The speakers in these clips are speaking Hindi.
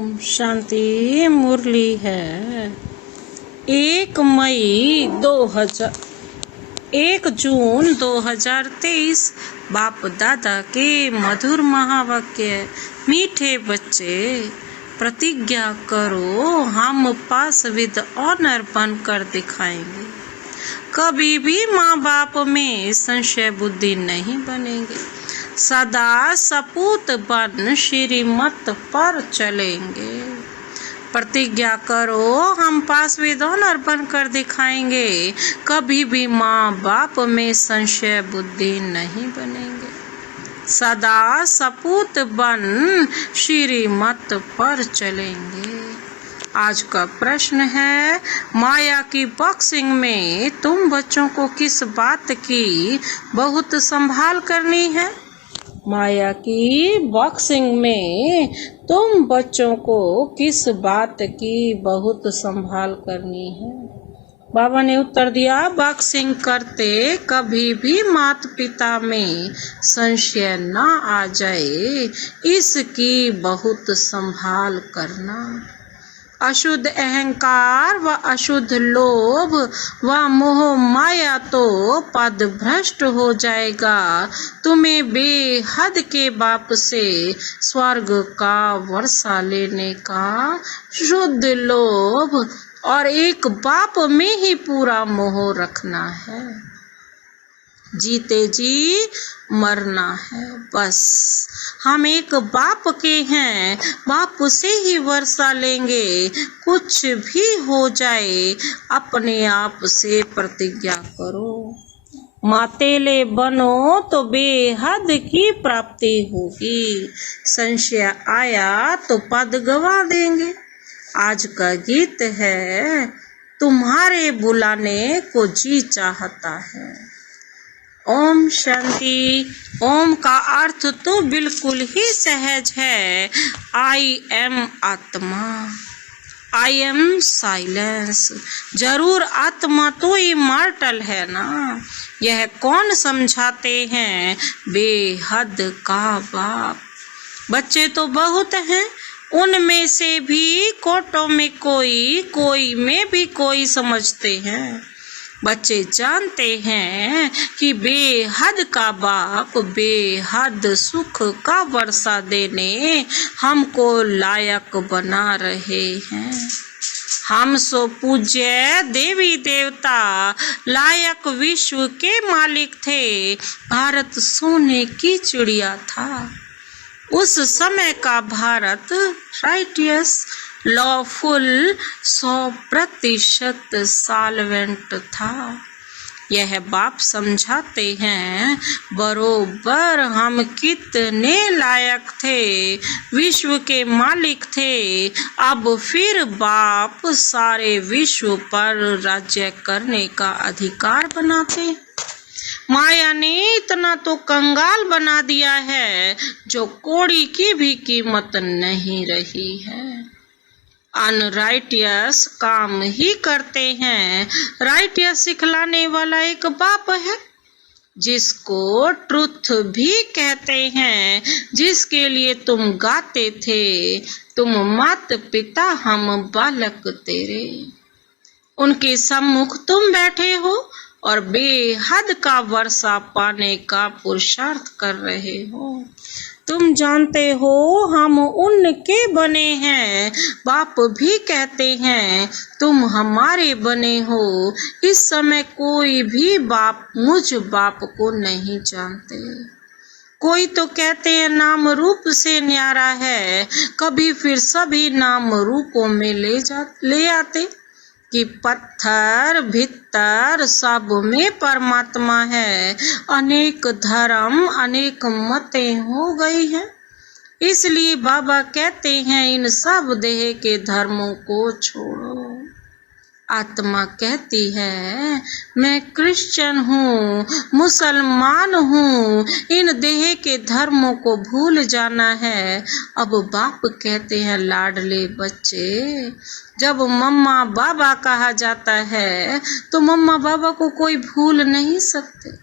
ओम शांति। मुरली है 1 जून 2023। बाप दादा के मधुर महावाक्य। मीठे बच्चे, प्रतिज्ञा करो, हम पास विद ऑनर बनकर दिखाएंगे। कभी भी माँ बाप में संशय बुद्धि नहीं बनेंगे। सदा सपूत बन श्रीमत पर चलेंगे। प्रतिज्ञा करो, हम पास विद ऑनर बनकर दिखाएंगे। कभी भी माँ बाप में संशय बुद्धि नहीं बनेंगे। सदा सपूत बन श्रीमत पर चलेंगे। आज का प्रश्न है, माया की बॉक्सिंग में तुम बच्चों को किस बात की बहुत संभाल करनी है? माया की बॉक्सिंग में तुम बच्चों को किस बात की बहुत संभाल करनी है? बाबा ने उत्तर दिया, बॉक्सिंग करते कभी भी माता पिता में संशय न आ जाए, इसकी बहुत संभाल करना। अशुद्ध अहंकार व अशुद्ध लोभ व मोह माया तो पद भ्रष्ट हो जाएगा। तुम्हें बेहद के बाप से स्वर्ग का वर्षा लेने का शुद्ध लोभ और एक बाप में ही पूरा मोह रखना है। जीते जी मरना है बस। हम एक बाप के हैं, बाप से ही वर्षा लेंगे। कुछ भी हो जाए अपने आप से प्रतिज्ञा करो। मातेले बनो तो बेहद की प्राप्ति होगी। संशय आया तो पद गवा देंगे। आज का गीत है, तुम्हारे बुलाने को जी चाहता है। ओम शांति। ओम का अर्थ तो बिल्कुल ही सहज है। आई एम आत्मा, आई एम साइलेंस। जरूर आत्मा तो इमॉर्टल है ना। यह कौन समझाते हैं? बेहद का बाप। बच्चे तो बहुत हैं, उनमें से भी कोटों में कोई, कोई में भी कोई समझते हैं। बच्चे जानते हैं कि बेहद का बाप बेहद सुख का वर्षा देने हमको लायक बना रहे हैं। हम सो पूज्य देवी देवता लायक विश्व के मालिक थे। भारत सोने की चिड़िया था। उस समय का भारत राइटियस, लॉफुल, 100% सॉल्वेंट था। यह बाप समझाते हैं, बरोबर हम कितने लायक थे, विश्व के मालिक थे। अब फिर बाप सारे विश्व पर राज्य करने का अधिकार बनाते। माया ने इतना तो कंगाल बना दिया है, जो कौड़ी की भी कीमत नहीं रही है। अनराइटियस काम ही करते हैं। राइटियस सिखलाने वाला एक बाप है, जिसको ट्रुथ भी कहते हैं, जिसके लिए तुम गाते थे, तुम माता पिता हम बालक तेरे। उनके सम्मुख तुम बैठे हो और बेहद का वर्षा पाने का पुरुषार्थ कर रहे हो। तुम जानते हो हम उनके बने हैं। बाप भी कहते हैं, तुम हमारे बने हो। इस समय कोई भी बाप मुझ बाप को नहीं जानते। कोई तो कहते हैं नाम रूप से न्यारा है। कभी फिर सभी नाम रूपों में ले आते कि पत्थर भीतर सब में परमात्मा है। अनेक धर्म अनेक मतें हो गई हैं। इसलिए बाबा कहते हैं, इन सब देह के धर्मों को छोड़ो। आत्मा कहती है, मैं क्रिश्चियन हूँ, मुसलमान हूँ, इन देह के धर्मों को भूल जाना है। अब बाप कहते हैं, लाडले बच्चे, जब मम्मा बाबा कहा जाता है तो मम्मा बाबा को कोई भूल नहीं सकते।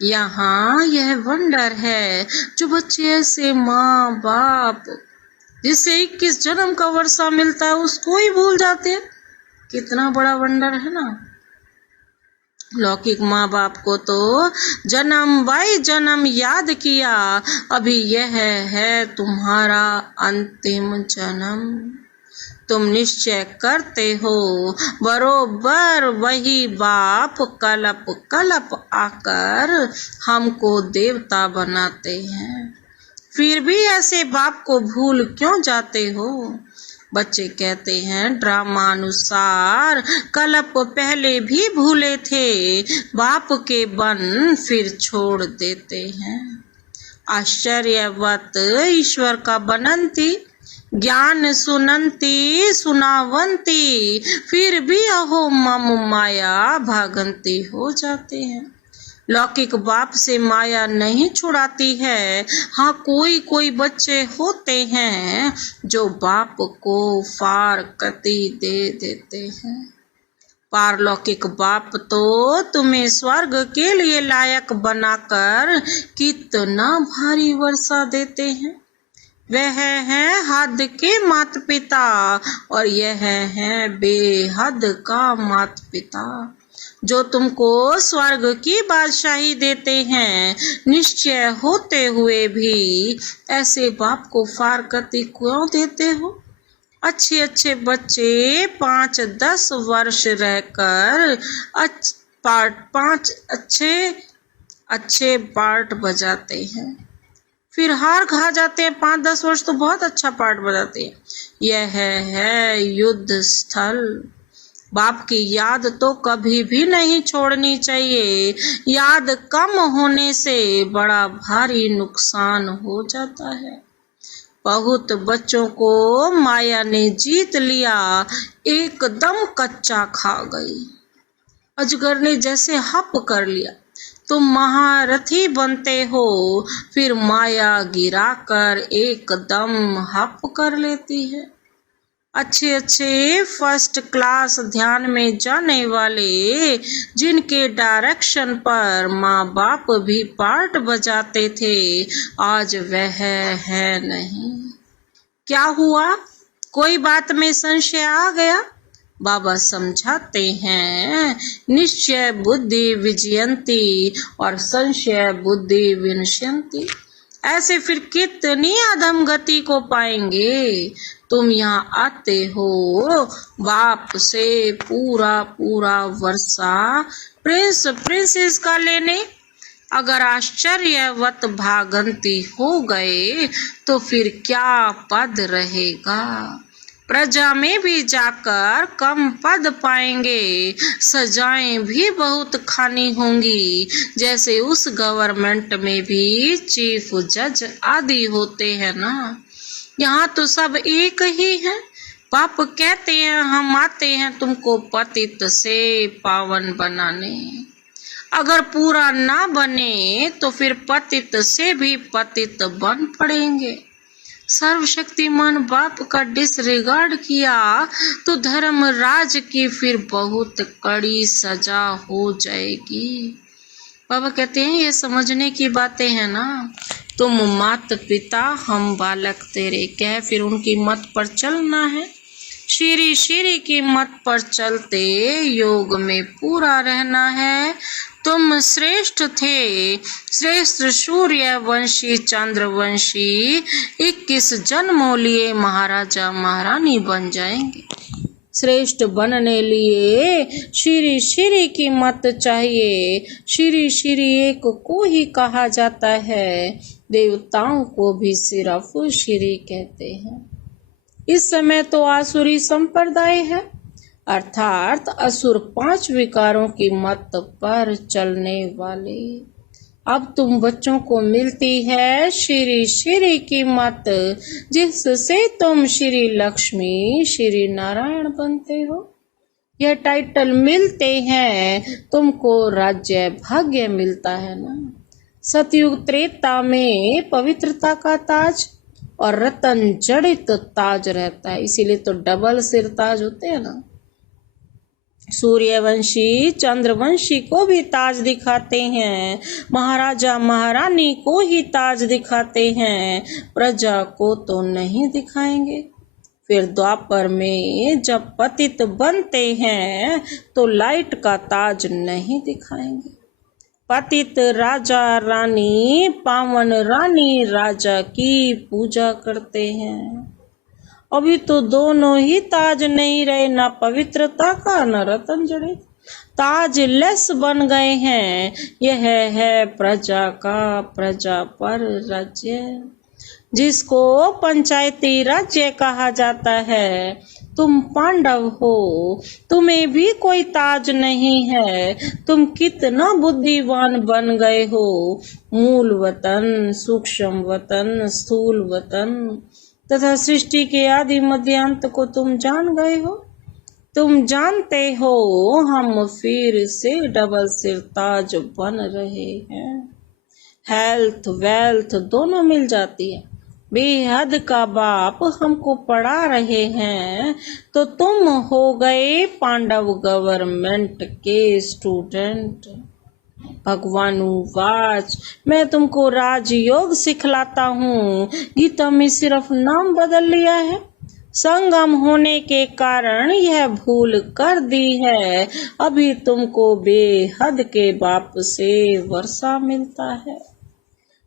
यहाँ यह वंडर है, जो बच्चे ऐसे माँ बाप जिससे 21 जन्म का वर्षा मिलता है उसको ही भूल जाते हैं। कितना बड़ा वंडर है ना। लौकिक माँ बाप को तो जन्म बाई जन्म याद किया, अभी यह है तुम्हारा अंतिम जन्म। तुम निश्चय करते हो बरोबर वही बाप कलप कलप आकर हमको देवता बनाते हैं। फिर भी ऐसे बाप को भूल क्यों जाते हो? बच्चे कहते हैं ड्रामानुसार कलप पहले भी भूले थे, बाप के बन फिर छोड़ देते हैं। आश्चर्यवत ईश्वर का बनंती, ज्ञान सुनंती सुनावंती, फिर भी अहो मम माया भागंती हो जाते हैं। लौकिक बाप से माया नहीं छुड़ाती है। हाँ, कोई कोई बच्चे होते हैं जो बाप को फारकती दे देते हैं। पारलौकिक बाप तो तुम्हें स्वर्ग के लिए लायक बनाकर कितना भारी वर्षा देते हैं। वह है हद के माता पिता और यह है बेहद का माता पिता, जो तुमको स्वर्ग की बादशाही देते हैं। निश्चय होते हुए भी ऐसे बाप को फारकती क्यों देते हो? अच्छे अच्छे बच्चे 5-10 वर्ष रहकर पाँच अच्छे पार्ट बजाते हैं, फिर हार खा जाते हैं। 5-10 वर्ष तो बहुत अच्छा पार्ट बजाते हैं। यह है युद्ध स्थल। बाप की याद तो कभी भी नहीं छोड़नी चाहिए। याद कम होने से बड़ा भारी नुकसान हो जाता है। बहुत बच्चों को माया ने जीत लिया, एकदम कच्चा खा गई। अजगर ने जैसे हप कर लिया। तुम महारथी बनते हो, फिर माया गिराकर एकदम हप कर लेती है। अच्छे अच्छे फर्स्ट क्लास ध्यान में जाने वाले, जिनके डायरेक्शन पर माँ बाप भी पार्ट बजाते थे, आज वह है नहीं। क्या हुआ? कोई बात में संशय आ गया? बाबा समझाते हैं निश्चय बुद्धि विजयंती और संशय बुद्धि विनश्यंती। ऐसे फिर कितनी अधम गति को पाएंगे। तुम यहाँ आते हो बाप से पूरा पूरा वर्षा प्रिंस प्रिंसेस का लेने। अगर आश्चर्यवत भागंती हो गए तो फिर क्या पद रहेगा? प्रजा में भी जाकर कम पद पाएंगे, सजाएं भी बहुत खानी होंगी। जैसे उस गवर्नमेंट में भी चीफ जज आदि होते हैं ना। यहाँ तो सब एक ही है। पाप कहते हैं हम आते हैं तुमको पतित से पावन बनाने। अगर पूरा ना बने तो फिर पतित से भी पतित बन पड़ेंगे। सर्वशक्तिमान बाप का डिसरिगार्ड किया तो धर्मराज की फिर बहुत कड़ी सजा हो जाएगी। बाबा कहते हैं ये समझने की बातें हैं ना। तुम माता पिता हम बालक तेरे, कह फिर उनकी मत पर चलना है। श्री श्री की मत पर चलते योग में पूरा रहना है। तुम श्रेष्ठ थे, श्रेष्ठ सूर्य वंशी चंद्रवंशी 21 जन्मों लिए महाराजा महारानी बन जाएंगे। श्रेष्ठ बनने लिए श्री श्री की मत चाहिए। श्री श्री एक को ही कहा जाता है, देवताओं को भी सिर्फ श्री कहते हैं। इस समय तो आसुरी संप्रदाय है, अर्थात असुर 5 विकारों की मत पर चलने वाले। अब तुम बच्चों को मिलती है श्री श्री की मत, जिससे तुम श्री लक्ष्मी श्री नारायण बनते हो। यह टाइटल मिलते हैं तुमको राज्य भाग्य मिलता है ना। सतयुग त्रेता में पवित्रता का ताज और रतन जड़ित ताज रहता है, इसीलिए तो डबल सिर ताज होते हैं ना। सूर्यवंशी चंद्रवंशी को भी ताज दिखाते हैं, महाराजा महारानी को ही ताज दिखाते हैं, प्रजा को तो नहीं दिखाएंगे। फिर द्वापर में जब पतित बनते हैं तो लाइट का ताज नहीं दिखाएंगे। पतित राजा रानी पावन रानी राजा की पूजा करते हैं। अभी तो दोनों ही ताज नहीं रहे, ना पवित्रता का न रतन जड़े, ताज लेस बन गए हैं। यह है प्रजा का प्रजा पर राज्य, जिसको पंचायती राज्य कहा जाता है। तुम पांडव हो, तुम्हें भी कोई ताज नहीं है। तुम कितना बुद्धिमान बन गए हो। मूल वतन, सूक्ष्म वतन, स्थूल वतन तथा सृष्टि के आदि मध्यांत को तुम जान गए हो। तुम जानते हो हम फिर से डबल सिर ताज बन रहे हैं। हेल्थ वेल्थ दोनों मिल जाती है। बेहद का बाप हमको पढ़ा रहे हैं तो तुम हो गए पांडव गवर्नमेंट के स्टूडेंट। भगवानुवाच, मैं तुमको राजयोग सिखलाता हूँ। गीता में सिर्फ नाम बदल लिया है। संगम होने के कारण यह भूल कर दी है। अभी तुमको बेहद के बाप से वर्षा मिलता है।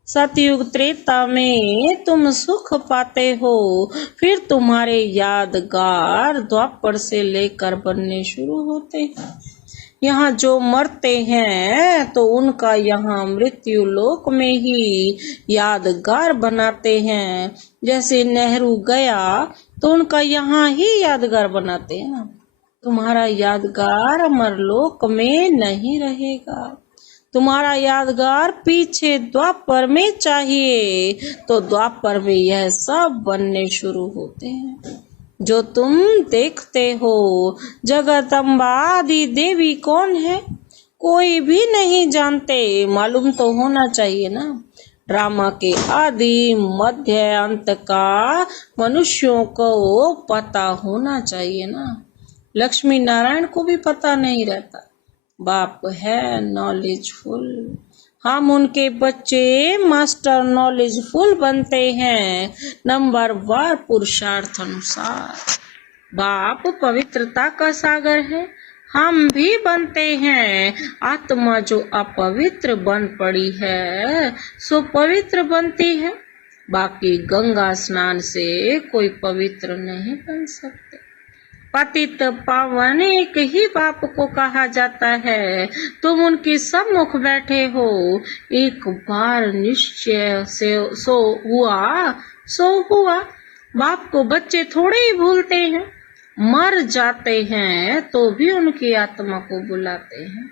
सतयुग त्रेता में तुम सुख पाते हो, फिर तुम्हारे यादगार द्वापर से लेकर बनने शुरू होते हैं। यहाँ जो मरते हैं तो उनका यहाँ मृत्यु लोक में ही यादगार बनाते हैं। जैसे नेहरू गया तो उनका यहाँ ही यादगार बनाते हैं ना। तुम्हारा यादगार अमरलोक में नहीं रहेगा। तुम्हारा यादगार पीछे द्वापर में चाहिए, तो द्वापर में यह सब बनने शुरू होते हैं जो तुम देखते हो। जगदम्बा आदि देवी कौन है, कोई भी नहीं जानते। मालूम तो होना चाहिए ना। ड्रामा के आदि मध्य अंत का मनुष्यों को पता होना चाहिए ना। लक्ष्मी नारायण को भी पता नहीं रहता। बाप है नॉलेजफुल, हम उनके बच्चे मास्टर नॉलेजफुल बनते हैं नंबर वार पुरुषार्थ अनुसार। बाप पवित्रता का सागर है, हम भी बनते हैं। आत्मा जो अपवित्र बन पड़ी है सो पवित्र बनती है। बाकी गंगा स्नान से कोई पवित्र नहीं बन सकते। पतित पावन एक ही बाप को कहा जाता है। तुम उनके सम्मुख बैठे हो। एक बार निश्चय से सो हुआ। बाप को बच्चे थोड़े ही भूलते हैं। मर जाते हैं तो भी उनकी आत्मा को बुलाते हैं,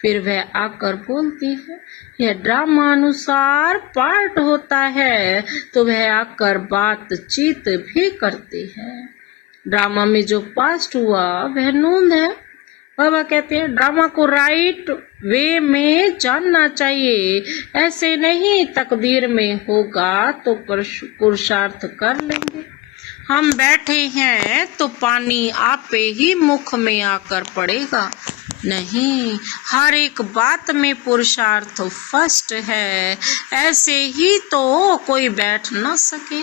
फिर वह आकर बोलती है। यह ड्रामा अनुसार पार्ट होता है तो वह आकर बातचीत भी करती है। ड्रामा में जो पास्ट हुआ वह नूंद है। बाबा कहते हैं ड्रामा को राइट वे में जानना चाहिए। ऐसे नहीं तकदीर में होगा तो पुरुषार्थ कर लेंगे। हम बैठे हैं तो पानी आपे ही मुख में आकर पड़ेगा। नहीं, हर एक बात में पुरुषार्थ फर्स्ट है। ऐसे ही तो कोई बैठ न सके।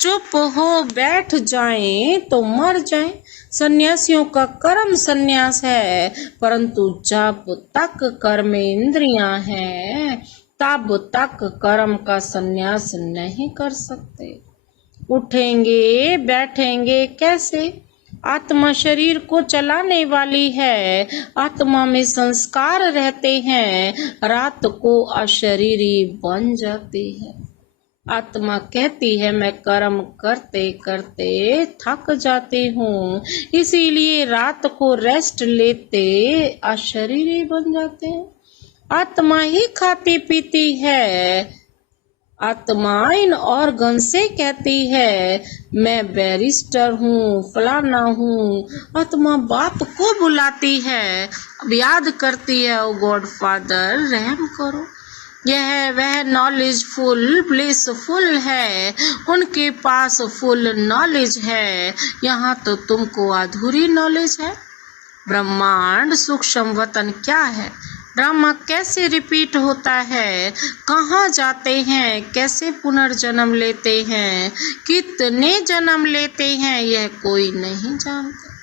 चुप हो बैठ जाएं तो मर जाएं। सन्यासियों का कर्म सन्यास है, परंतु जब तक कर्म इंद्रियां हैं तब तक कर्म का सन्यास नहीं कर सकते। उठेंगे बैठेंगे कैसे? आत्मा शरीर को चलाने वाली है। आत्मा में संस्कार रहते हैं, रात को अशरीरी बन जाती है। आत्मा कहती है मैं कर्म करते करते थक जाती हूँ, इसीलिए रात को रेस्ट लेते अशरीरी बन जाते हैं। आत्मा ही खाती पीती है। आत्मा इन ऑर्गन से कहती है मैं बैरिस्टर हूँ, फलाना हूँ। आत्मा बाप को बुलाती है, अब याद करती है ओ गॉड फादर रहम करो। यह वह नॉलेजफुल ब्लिसफुल है, उनके पास फुल नॉलेज है। यहाँ तो तुमको अधूरी नॉलेज है। ब्रह्मांड सूक्ष्म वतन क्या है, ड्रामा कैसे रिपीट होता है, कहाँ जाते हैं, कैसे पुनर्जन्म लेते हैं, कितने जन्म लेते हैं, यह कोई नहीं जानता।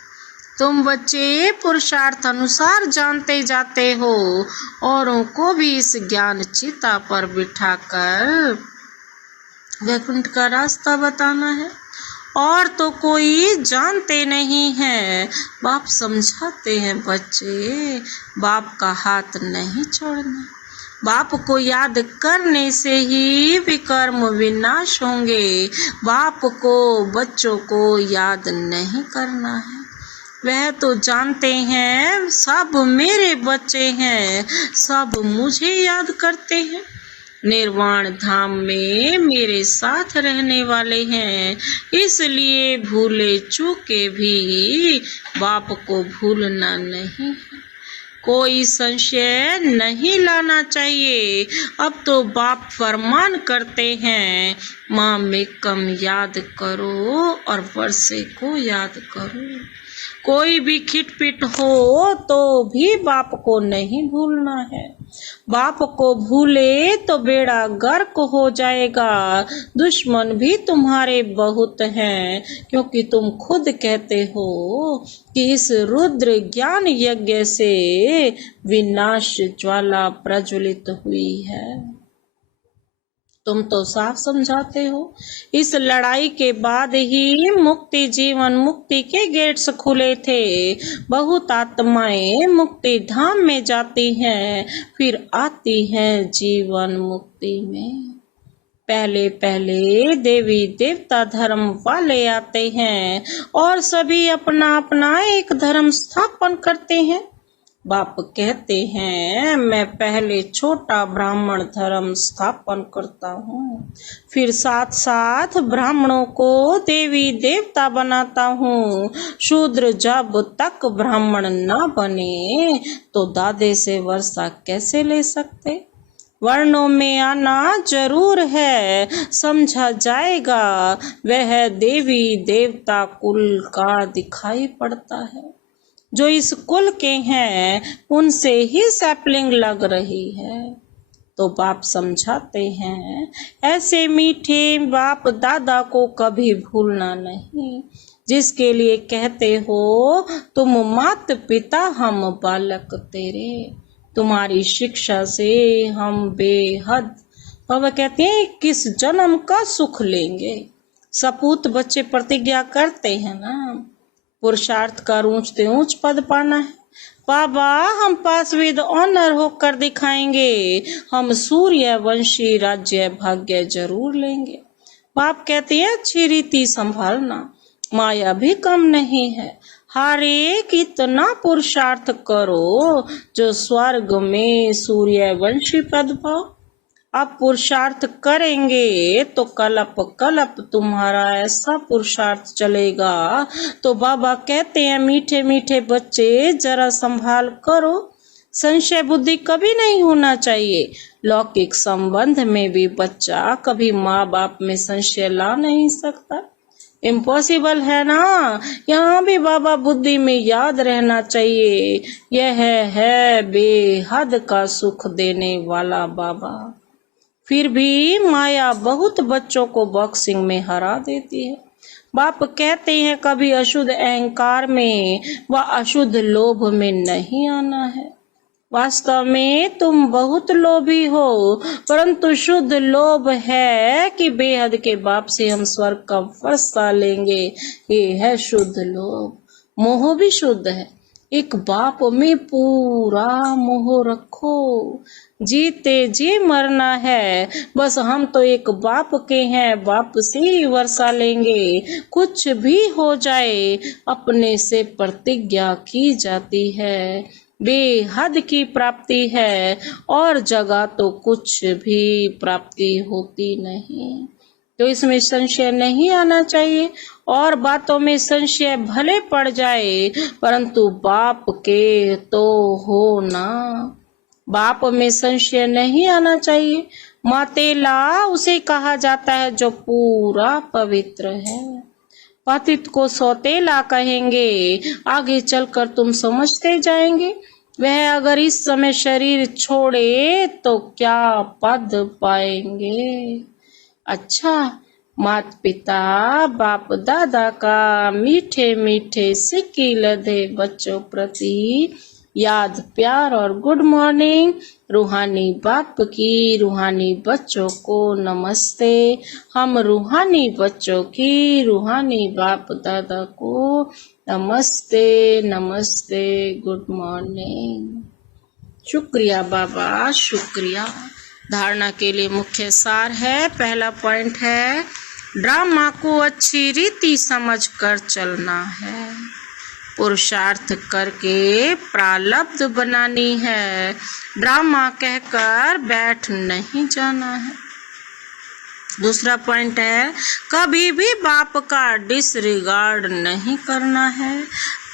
तुम बच्चे पुरुषार्थ अनुसार जानते जाते हो। औरों को भी इस ज्ञान चिता पर बिठाकर वैकुंठ का रास्ता बताना है। और तो कोई जानते नहीं है। बाप समझाते हैं बच्चे, बाप का हाथ नहीं छोड़ना। बाप को याद करने से ही विकर्म विनाश होंगे। बाप को बच्चों को याद नहीं करना है। वह तो जानते हैं सब मेरे बच्चे हैं, सब मुझे याद करते हैं। निर्वाण धाम में मेरे साथ रहने वाले हैं, इसलिए भूले चूके भी बाप को भूलना नहीं है। कोई संशय नहीं लाना चाहिए। अब तो बाप फरमान करते हैं, माँ में कम याद करो और वर्षे को याद करो। कोई भी खिटपिट हो तो भी बाप को नहीं भूलना है। बाप को भूले तो बेड़ा गर्क हो जाएगा। दुश्मन भी तुम्हारे बहुत हैं, क्योंकि तुम खुद कहते हो कि इस रुद्र ज्ञान यज्ञ से विनाश ज्वाला प्रज्वलित हुई है। तुम तो साफ समझाते हो, इस लड़ाई के बाद ही मुक्ति जीवन मुक्ति के गेट्स खुले थे। बहुत आत्माएं मुक्ति धाम में जाती हैं, फिर आती हैं जीवन मुक्ति में। पहले पहले देवी देवता धर्म वाले आते हैं और सभी अपना अपना एक धर्म स्थापन करते हैं। बाप कहते हैं, मैं पहले छोटा ब्राह्मण धर्म स्थापन करता हूँ, फिर साथ साथ ब्राह्मणों को देवी देवता बनाता हूँ। शूद्र जब तक ब्राह्मण न बने तो दादे से वर्षा कैसे ले सकते। वर्णों में आना जरूर है, समझा जाएगा। वह देवी देवता कुल का दिखाई पड़ता है। जो इस कुल के हैं उनसे ही सैपलिंग लग रही है। तो बाप समझाते हैं, ऐसे मीठे बाप दादा को कभी भूलना नहीं, जिसके लिए कहते हो तुम मात पिता हम बालक तेरे। तुम्हारी शिक्षा से हम बेहद, बाबा कहते हैं, किस जन्म का सुख लेंगे। सपूत बच्चे प्रतिज्ञा करते हैं ना, पुरुषार्थ कर ऊंचते ऊंच पद पाना है। बाबा हम पास विद ऑनर होकर दिखाएंगे, हम सूर्य वंशी राज्य भाग्य जरूर लेंगे। बाप कहते हैं, अच्छी रीति संभालना, माया भी कम नहीं है। हर एक इतना पुरुषार्थ करो जो स्वर्ग में सूर्य वंशी पद पाओ। आप पुरुषार्थ करेंगे तो कलप कलप तुम्हारा ऐसा पुरुषार्थ चलेगा। तो बाबा कहते हैं, मीठे मीठे बच्चे जरा संभाल करो, संशय बुद्धि कभी नहीं होना चाहिए। लौकिक संबंध में भी बच्चा कभी माँ बाप में संशय ला नहीं सकता, इम्पॉसिबल है ना। यहाँ भी बाबा बुद्धि में याद रहना चाहिए, यह है बेहद का सुख देने वाला बाबा। फिर भी माया बहुत बच्चों को बॉक्सिंग में हरा देती है। बाप कहते हैं, कभी अशुद्ध अहंकार में व अशुद्ध लोभ में नहीं आना है। वास्तव में तुम बहुत लोभी हो, परंतु शुद्ध लोभ है कि बेहद के बाप से हम स्वर्ग का वर्षा लेंगे। ये है शुद्ध लोभ। मोह भी शुद्ध है। एक बाप में पूरा मोह रखो, जीते जी मरना है। बस हम तो एक बाप के हैं, बाप से ही वर्षा लेंगे। कुछ भी हो जाए अपने से प्रतिज्ञा की जाती है। बेहद की प्राप्ति है और जगह तो कुछ भी प्राप्ति होती नहीं। तो इसमें संशय नहीं आना चाहिए। और बातों में संशय भले पड़ जाए, परंतु बाप के तो हो ना। बाप में संशय नहीं आना चाहिए। मातेला उसे कहा जाता है जो पूरा पवित्र है। पतित को सौतेला कहेंगे, आगे चलकर तुम समझते जाएंगे। वह अगर इस समय शरीर छोड़े तो क्या पद पाएंगे। अच्छा, माता पिता बाप दादा का मीठे मीठे सिक्के लदे बच्चों प्रति याद, प्यार और गुड मॉर्निंग। रूहानी बाप की रूहानी बच्चों को नमस्ते। हम रूहानी बच्चों की रूहानी बाप दादा को नमस्ते नमस्ते, गुड मॉर्निंग। शुक्रिया बाबा, शुक्रिया। धारणा के लिए मुख्य सार है। पहला पॉइंट है, ड्रामा को अच्छी रीति समझ कर चलना है। पुरुषार्थ करके प्रारब्ध बनानी है। ड्रामा कहकर बैठ नहीं जाना है। दूसरा पॉइंट है, कभी भी बाप का डिसरिगार्ड नहीं करना है।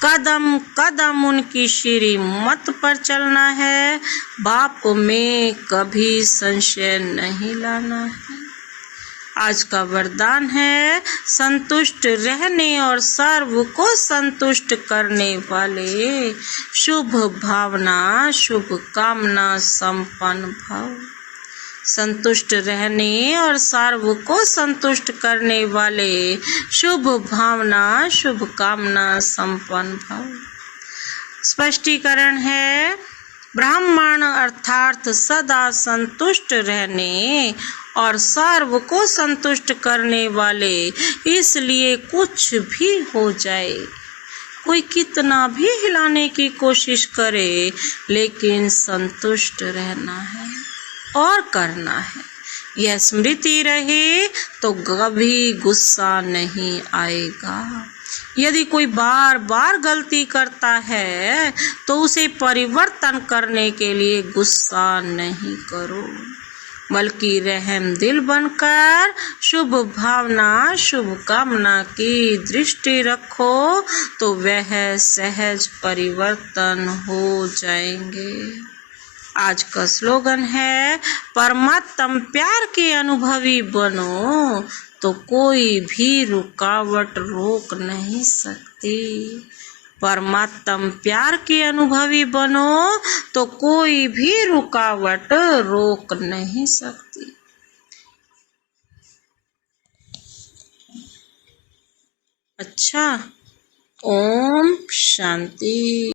कदम कदम उनकी श्रीमत पर चलना है। बाप में कभी संशय नहीं लाना है। आज का वरदान है, संतुष्ट रहने और सर्व को संतुष्ट करने वाले शुभ भावना शुभ कामना संपन्न भव। संतुष्ट रहने और सर्व को संतुष्ट करने वाले शुभ भावना शुभ कामना संपन्न भव। स्पष्टीकरण है, ब्राह्मण अर्थात सदा संतुष्ट रहने और सर्व को संतुष्ट करने वाले, इसलिए कुछ भी हो जाए, कोई कितना भी हिलाने की कोशिश करे, लेकिन संतुष्ट रहना है और करना है। यह स्मृति रहे तो कभी गुस्सा नहीं आएगा। यदि कोई बार बार गलती करता है तो उसे परिवर्तन करने के लिए गुस्सा नहीं करो, बल्कि रहम दिल बनकर शुभ भावना शुभ कामना की दृष्टि रखो तो वह सहज परिवर्तन हो जाएंगे। आज का स्लोगन है, परमात्म प्यार के अनुभवी बनो तो कोई भी रुकावट रोक नहीं सकती। परमात्म प्यार के अनुभवी बनो तो कोई भी रुकावट रोक नहीं सकती। अच्छा, ओम शांति।